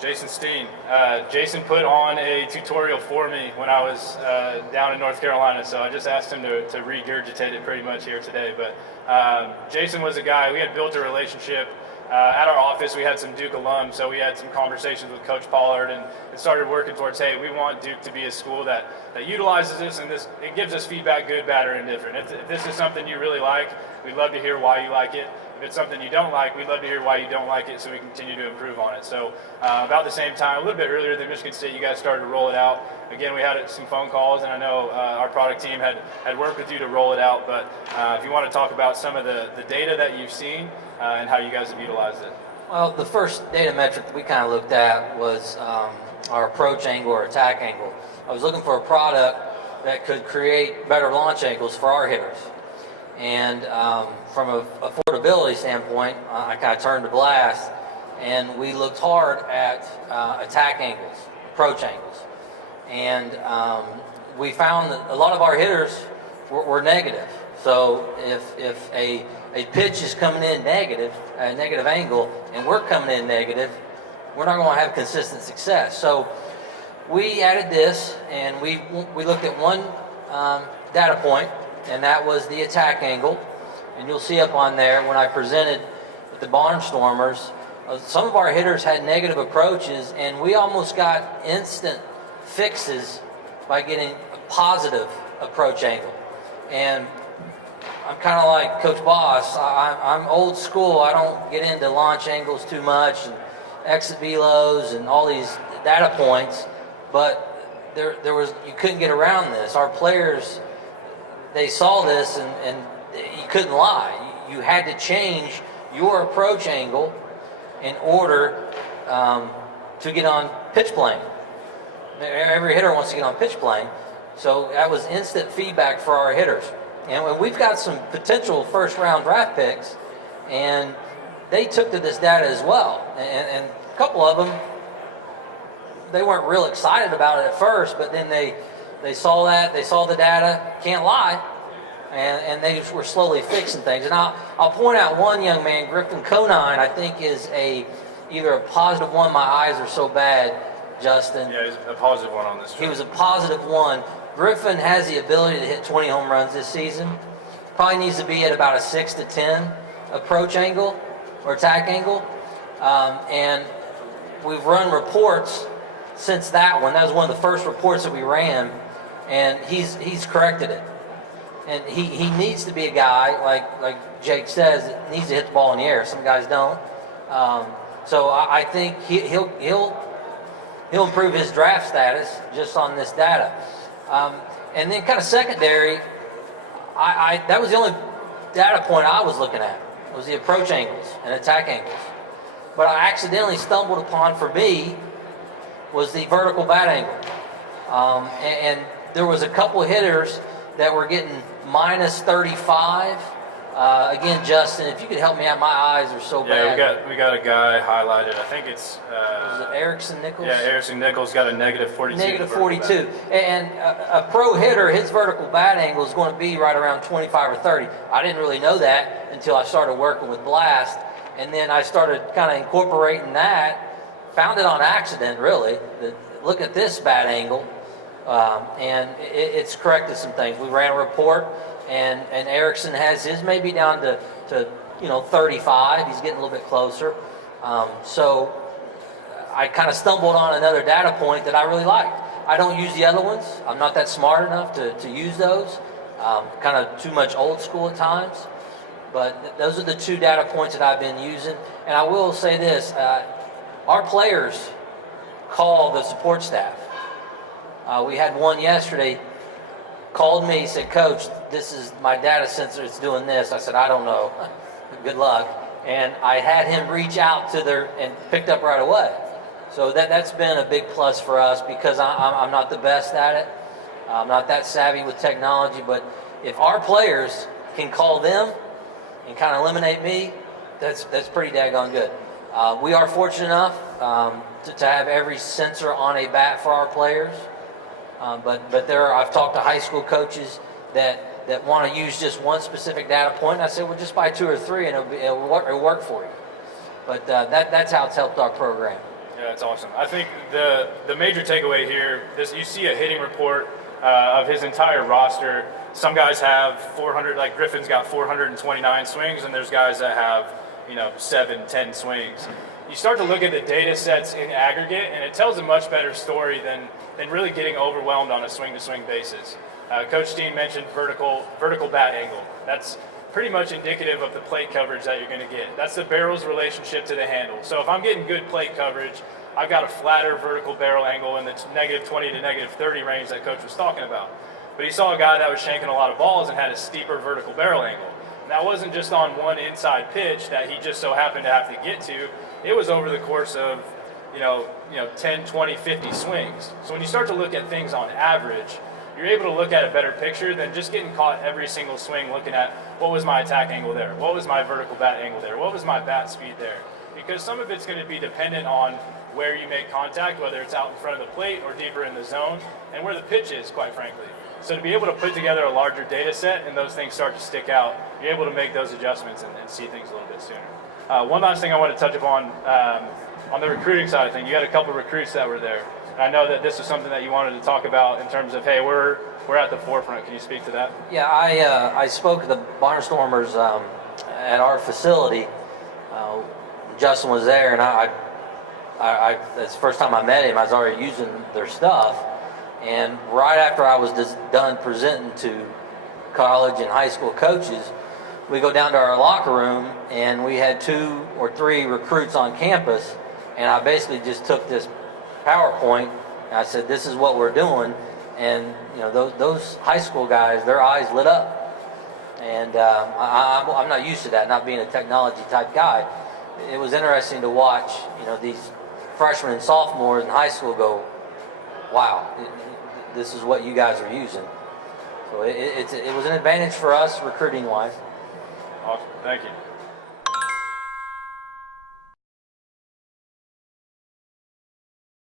Jason Stein. Jason put on a tutorial for me when I was down in North Carolina, so I just asked him to regurgitate it pretty much here today. But Jason was a guy, we had built a relationship. At our office, we had some Duke alums, so we had some conversations with Coach Pollard and started working towards, hey, we want Duke to be a school that utilizes this, and it gives us feedback, good, bad, or indifferent. If this is something you really like, we'd love to hear why you like it. If it's something you don't like, we'd love to hear why you don't like it so we can continue to improve on it. So about the same time, a little bit earlier than Michigan State, you guys started to roll it out. Again, we had some phone calls, and I know our product team had worked with you to roll it out. But if you want to talk about some of the data that you've seen and how you guys have utilized it. Well, the first data metric that we kind of looked at was our approach angle or attack angle. I was looking for a product that could create better launch angles for our hitters. And from an affordability standpoint, I kind of turned to blast, and we looked hard at attack angles, approach angles. And we found that a lot of our hitters were negative. So if a pitch is coming in negative, a negative angle, and we're coming in negative, we're not going to have consistent success. So we added this, and we looked at one data point, and that was the attack angle. And you'll see up on there when I presented with the Barnstormers, some of our hitters had negative approaches, and we almost got instant fixes by getting a positive approach angle. And I'm kind of like Coach Boss. I'm old school. I don't get into launch angles too much and exit velos and all these data points, but you couldn't get around this. Our players, they saw this and you couldn't lie. You had to change your approach angle in order to get on pitch plane. Every hitter wants to get on pitch plane, so that was instant feedback for our hitters. And we've got some potential first-round draft picks, and they took to this data as well. And a couple of them, they weren't real excited about it at first, but then they saw that, they saw the data, can't lie, and they were slowly fixing things. And I'll point out one young man, Griffin Conine, I think is either a positive one. My eyes are so bad, Justin. Yeah, he's a positive one on this trip. He was a positive one. Griffin has the ability to hit 20 home runs this season. Probably needs to be at about a 6 to 10 approach angle or attack angle. And we've run reports since that one. That was one of the first reports that we ran, and he's corrected it. And he needs to be a guy, like Jake says, that needs to hit the ball in the air. Some guys don't. So I think he'll improve his draft status just on this data. And then kind of secondary, that was the only data point I was looking at, was the approach angles and attack angles. But I accidentally stumbled upon, for me, was the vertical bat angle. And there was a couple hitters that were getting minus 35. Again, Justin, if you could help me out, my eyes are so bad. Yeah, we got a guy highlighted. I think it's is it Erickson Nichols? Yeah, Erickson Nichols got a negative 42. Negative 42. And a pro hitter, his vertical bat angle is going to be right around 25 or 30. I didn't really know that until I started working with Blast. And then I started kind of incorporating that, found it on accident, really. Look at this bat angle. And it's corrected some things. We ran a report, and Erickson has his maybe down to 35. He's getting a little bit closer. So I kind of stumbled on another data point that I really liked. I don't use the other ones. I'm not that smart enough to use those. Kind of too much old school at times. But those are the two data points that I've been using. And I will say this, our players call the support staff. We had one yesterday, called me, said, "Coach, this is my data sensor, it's doing this." I said, "I don't know." Good luck. And I had him reach out to and picked up right away. So that's been a big plus for us, because I'm not the best at it. I'm not that savvy with technology, but if our players can call them and kind of eliminate me, that's pretty daggone good. We are fortunate enough to have every sensor on a bat for our players. But I've talked to high school coaches that want to use just one specific data point. And I said, well, just buy 2 or 3 and it'll work for you. But that's how it's helped our program. Yeah, that's awesome. I think the major takeaway here, you see a hitting report of his entire roster. Some guys have 400, like Griffin's got 429 swings, and there's guys that have 7, 10 swings. You start to look at the data sets in aggregate, and it tells a much better story than really getting overwhelmed on a swing-to-swing basis. Coach Stein mentioned vertical bat angle. That's pretty much indicative of the plate coverage that you're going to get. That's the barrel's relationship to the handle. So if I'm getting good plate coverage, I've got a flatter vertical barrel angle in the -20 to -30 range that Coach was talking about. But he saw a guy that was shanking a lot of balls and had a steeper vertical barrel angle. And that wasn't just on one inside pitch that he just so happened to have to get to. It was over the course of 10, 20, 50 swings. So when you start to look at things on average, you're able to look at a better picture than just getting caught every single swing looking at what was my attack angle there, what was my vertical bat angle there, what was my bat speed there. Because some of it's going to be dependent on where you make contact, whether it's out in front of the plate or deeper in the zone, and where the pitch is, quite frankly. So to be able to put together a larger data set and those things start to stick out, you're able to make those adjustments and see things a little bit sooner. One last thing I want to touch upon on the recruiting side of things. You had a couple of recruits that were there. I know that this is something that you wanted to talk about in terms of, hey, we're at the forefront. Can you speak to that? Yeah, I spoke to the Barnstormers at our facility. Justin was there, and I that's the first time I met him. I was already using their stuff, and right after I was done presenting to college and high school coaches, we go down to our locker room, and we had 2 or 3 recruits on campus, and I basically just took this PowerPoint, and I said, this is what we're doing, and those high school guys, their eyes lit up, and I'm not used to that, not being a technology type guy. It was interesting to watch, these freshmen and sophomores in high school go, wow, this is what you guys are using. So it was an advantage for us recruiting wise. Awesome, thank you.